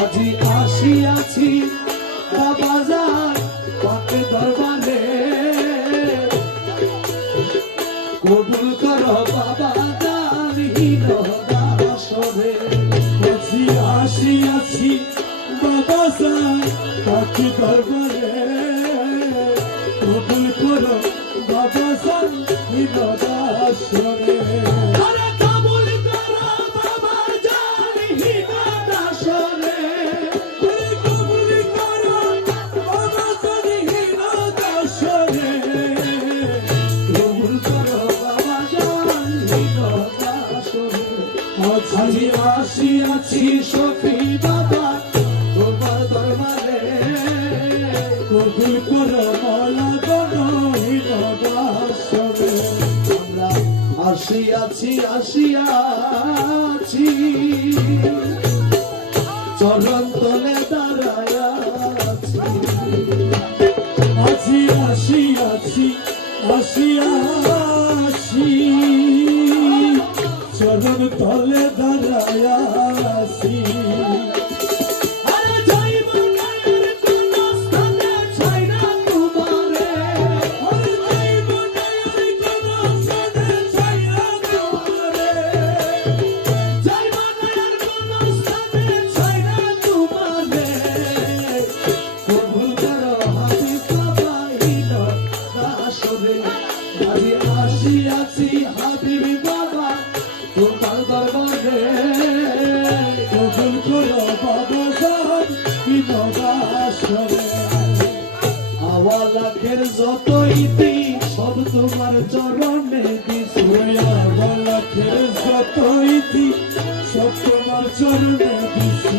আজি আসিয়াছি বাবাজার পাকে দরবারে। কবুল কর বাবা জানহীন দাসরে। আজি আসিয়াছি বাবাজার পাকে দরবারে। কবুল কর বাবা জানহীন দাসরে। আসিয়াছি আসিয়াছি। চরণ তলে দাঁড়ায় আছি আছি আসি আছি আসি আসি চরণ তলে দাঁড়ায় কবুল করো বাবা সাহেব যত ইতি সব তোমার চরণে দিছি ওয়া খের ইতি সব তোমার চরণে দিছি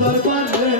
দরবারে